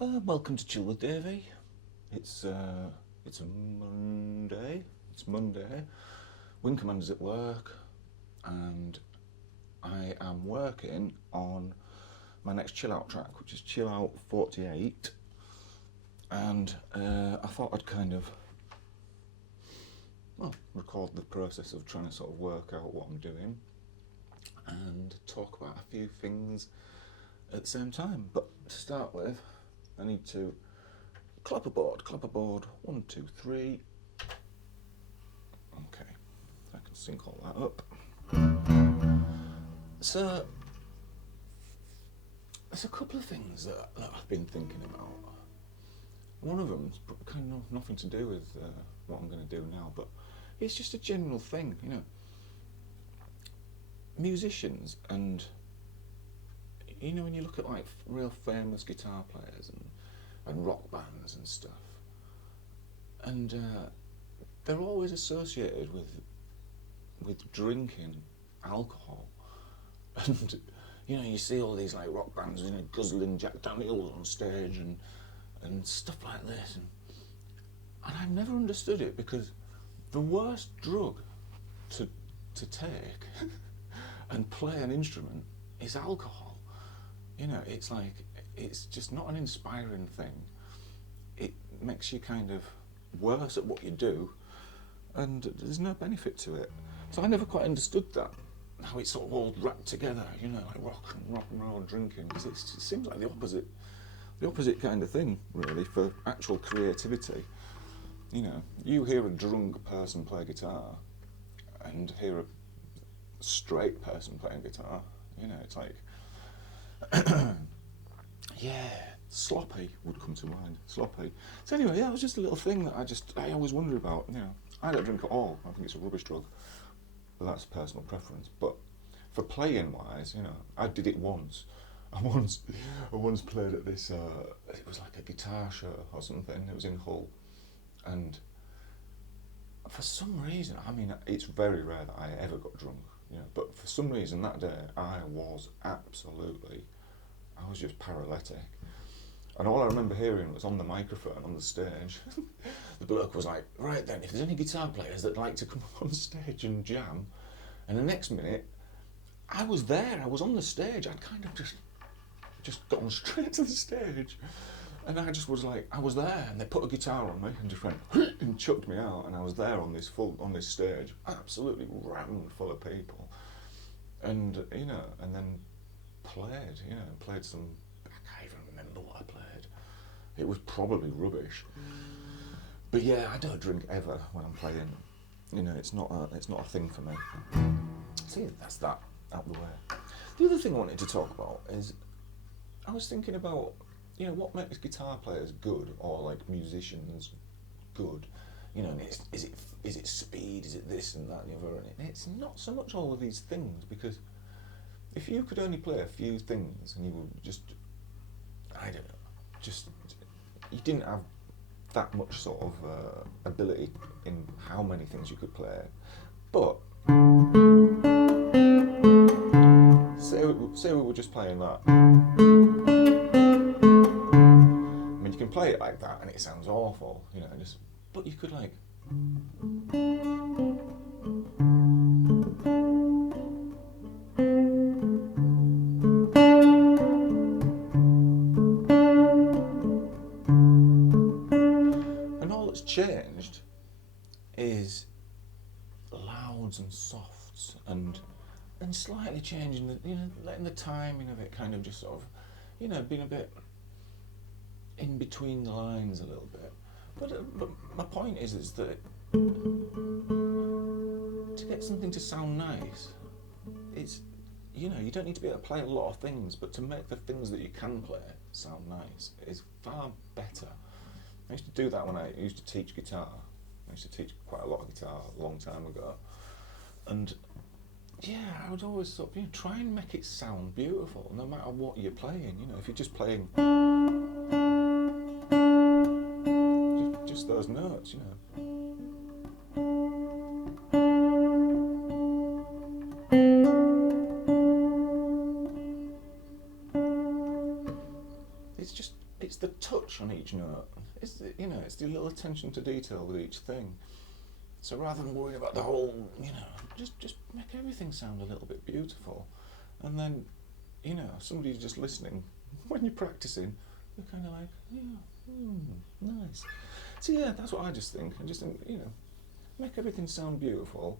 Welcome to Chill with Davey. It's a Monday. It's Monday. Wing Commander's at work, and I am working on my next chill out track, which is Chill Out 48. And I thought I'd kind of record the process of trying to sort of work out what I'm doing and talk about a few things at the same time. But to start with, I need to clap a board, 1, 2, 3. Okay, I can sync all that up. So, there's a couple of things that I've been thinking about. One of them's kind of nothing to do with what I'm going to do now, but it's just a general thing, you know. Musicians and, you know, when you look at like real famous guitar players and rock bands and stuff, and they're always associated with drinking alcohol, and you know, you see all these like rock bands, you know, guzzling Jack Daniels on stage and stuff like this, and I've never understood it, because the worst drug to take and play an instrument is alcohol. You know, it's like, it's just not an inspiring thing. It makes you kind of worse at what you do, and there's no benefit to it. So I never quite understood that, how it's sort of all wrapped together, you know, like rock and roll drinking, because it seems like the opposite kind of thing, really, for actual creativity. You know, you hear a drunk person play guitar and hear a straight person playing guitar, you know, it's like, yeah, sloppy would come to mind, sloppy. So anyway, yeah, it was just a little thing that I always wonder about, you know. I don't drink at all, I think it's a rubbish drug, but that's personal preference. But for playing wise, you know, I did it once. I once played at this, it was like a guitar show or something, it was in Hull, and for some reason, I mean, it's very rare that I ever got drunk, you know, but for some reason that day I was just paralytic. And all I remember hearing was on the microphone on the stage, the bloke was like, right then, if there's any guitar players that'd like to come up on stage and jam, and the next minute, I was there, I was on the stage, I'd kind of just gone straight to the stage, and I just was like, I was there, and they put a guitar on me and just went and chucked me out, and I was there on this stage, absolutely rammed full of people, and you know, and then played some, I can't even remember what I played. It was probably rubbish. But yeah, I don't drink ever when I'm playing. You know, it's not a thing for me. See, that's that out the way. The other thing I wanted to talk about is, I was thinking about, you know, what makes guitar players good, or like musicians good. You know, and is it speed, is it this and that and the other, and it's not so much all of these things, because if you could only play a few things and you would just, I don't know, you didn't have that much sort of ability in how many things you could play, but say we were just playing that. I mean, you can play it like that and it sounds awful, you know, but you could like, and all that's changed is louds and softs and slightly changing the, you know, letting the timing of it kind of just sort of, you know, being a bit in between the lines a little bit. But my point is that to get something to sound nice, it's, you know, you don't need to be able to play a lot of things, but to make the things that you can play sound nice is far better. I used to do that when I used to teach guitar. I used to teach quite a lot of guitar a long time ago, and yeah, I would always sort of, you know, try and make it sound beautiful, no matter what you're playing. You know, if you're just playing just those notes, you know, it's the touch on each note. It's the, you know, it's the little attention to detail with each thing. So rather than worrying about the whole, you know, just make everything sound a little bit beautiful. And then, you know, somebody's just listening. When you're practicing, you're kind of like, yeah, nice. So yeah, that's what I just think. I just think, you know, make everything sound beautiful.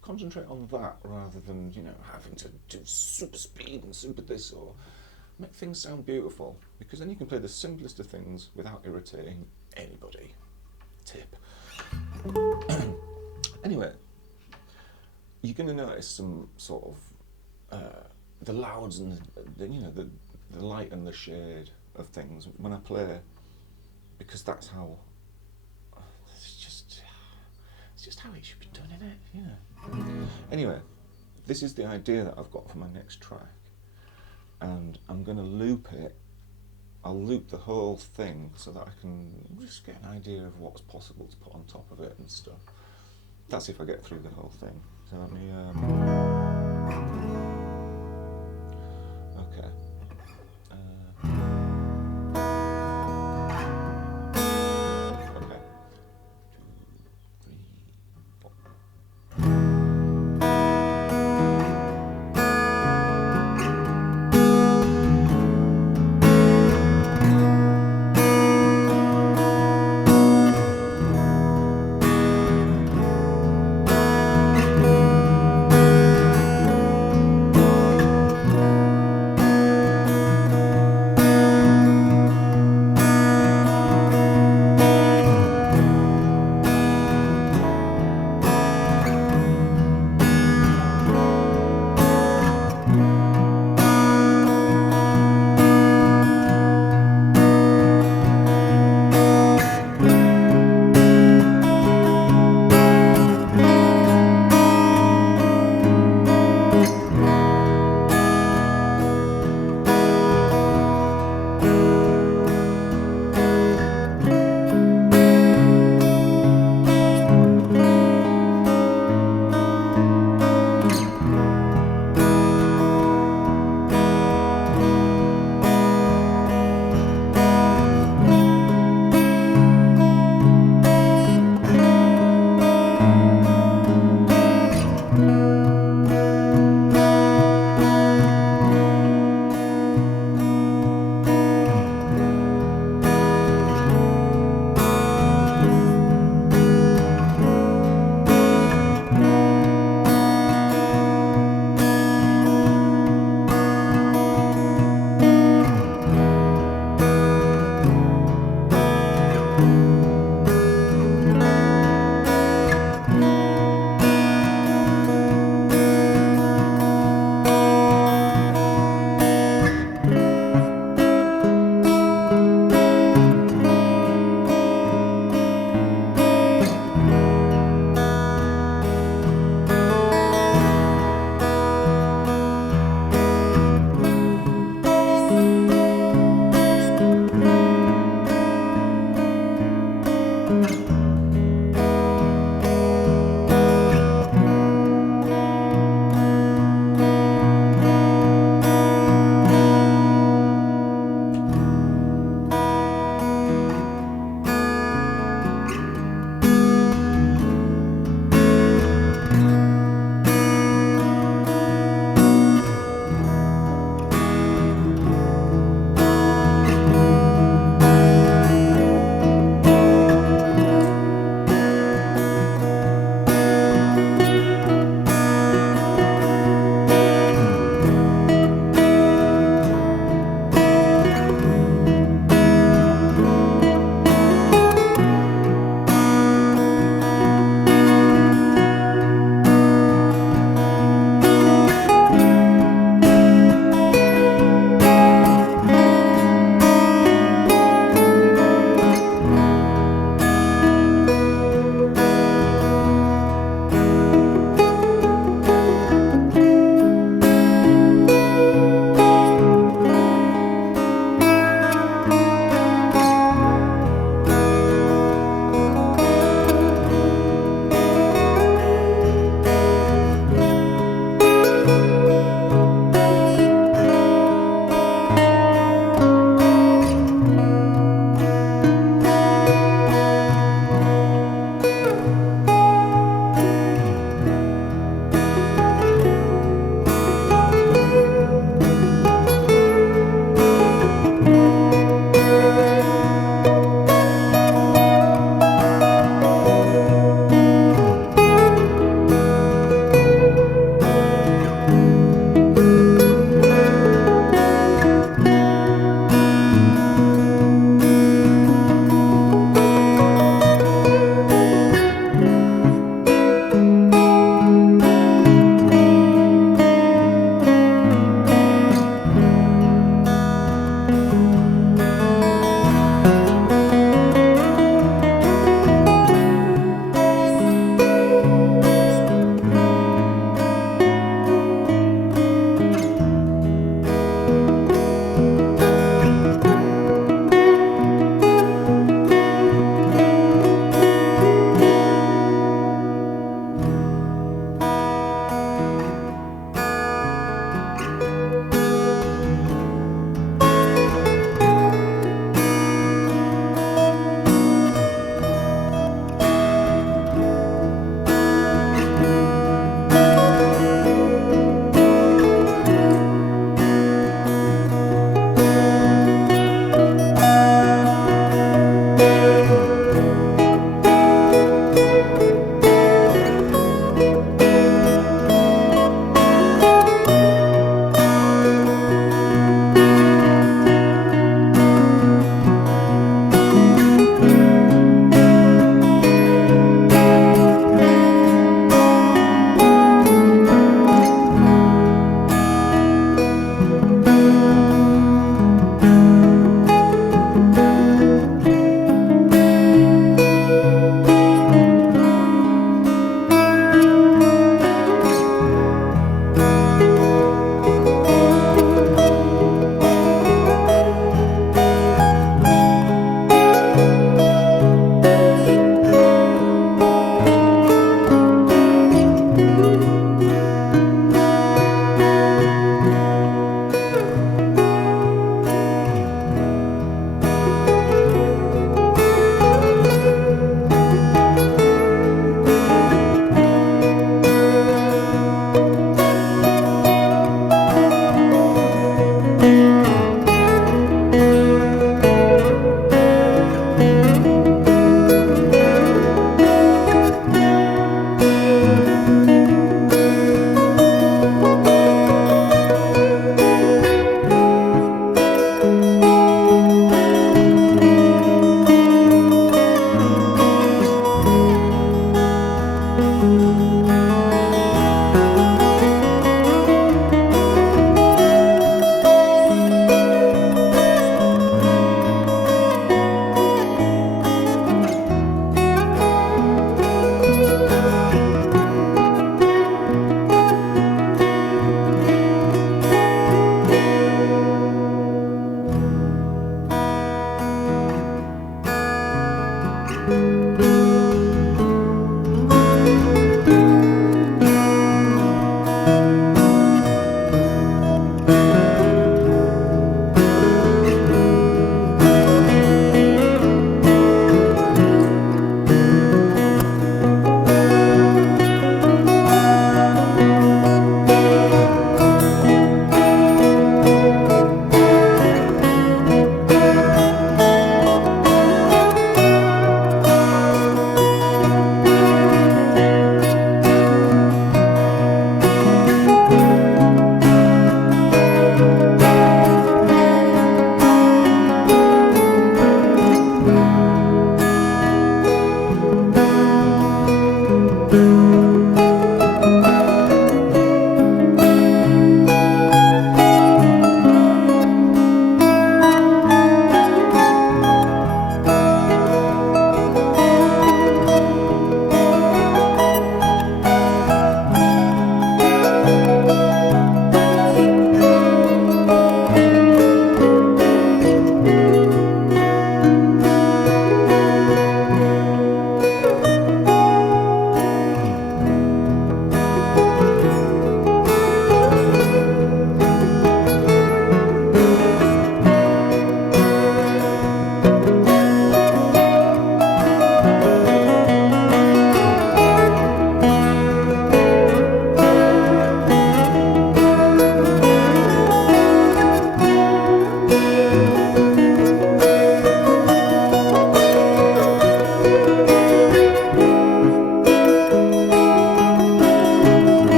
Concentrate on that rather than, you know, having to do super speed and super this, or make things sound beautiful, because then you can play the simplest of things without irritating anybody. Tip. Anyway, you're going to notice some sort of the louds and the you know, the light and the shade of things when I play, because that's how it's just how it should be done, isn't it? Yeah. Anyway, this is the idea that I've got for my next track, and I'm going to loop it. I'll loop the whole thing so that I can just get an idea of what's possible to put on top of it and stuff. That's if I get through the whole thing. So let me okay. Okay. 2, 3, 4.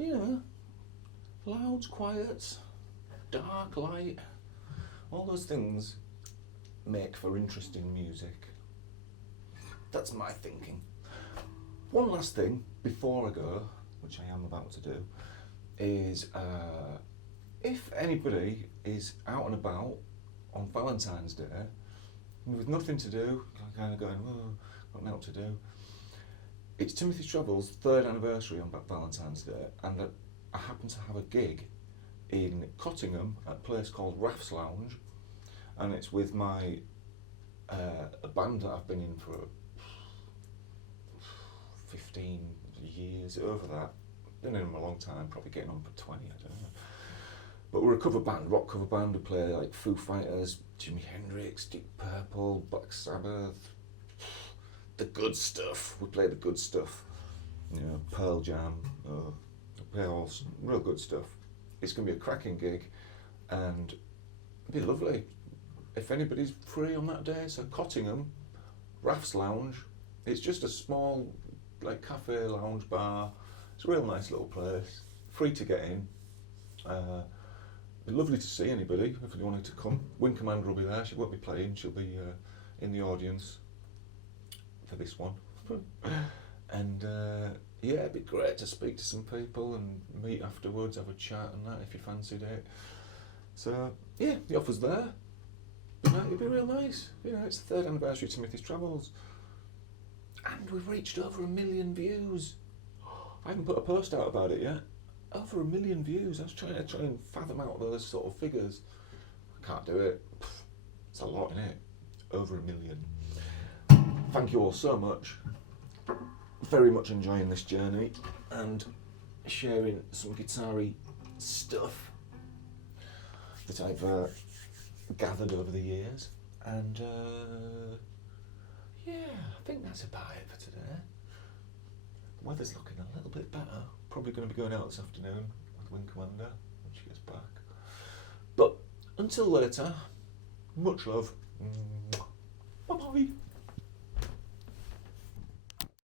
you know, louds, quiets, dark, light, all those things make for interesting music. That's my thinking. One last thing before I go, which I am about to do, is if anybody is out and about on Valentine's Day with nothing to do, kind of going, oh, got nothing to do. It's Timothy Trevor's 3rd anniversary on Valentine's Day, and I happen to have a gig in Cottingham at a place called Raff's Lounge, and it's with my a band that I've been in for 15 years, over that. Been in them a long time, probably getting on for 20, I don't know. But we're a cover band, rock cover band. We play like Foo Fighters, Jimi Hendrix, Deep Purple, Black Sabbath, the good stuff. We play the good stuff. You know, Pearl Jam, we play all some real good stuff. It's going to be a cracking gig, and it'd be lovely. If anybody's free on that day, so Cottingham, Raff's Lounge. It's just a small, like, cafe, lounge, bar. It's a real nice little place. Free to get in. It'd be lovely to see anybody if you wanted to come. Wing Commander will be there. She won't be playing. She'll be in the audience for this one. And yeah, it'd be great to speak to some people and meet afterwards, have a chat and that if you fancied it. So yeah, the offer's there. It'd be real nice. You know, it's the 3rd anniversary of Timothy's Travels, and we've reached over 1 million views. I haven't put a post out about it yet. Over 1 million views. I was trying and fathom out those sort of figures. I can't do it. It's a lot, isn't it? Over 1 million. Thank you all so much. Very much enjoying this journey and sharing some guitar-y stuff that I've gathered over the years. And yeah, I think that's about it for today. The weather's looking a little bit better. Probably going to be going out this afternoon with Wing Commander when she gets back. But until later, much love. Bye bye.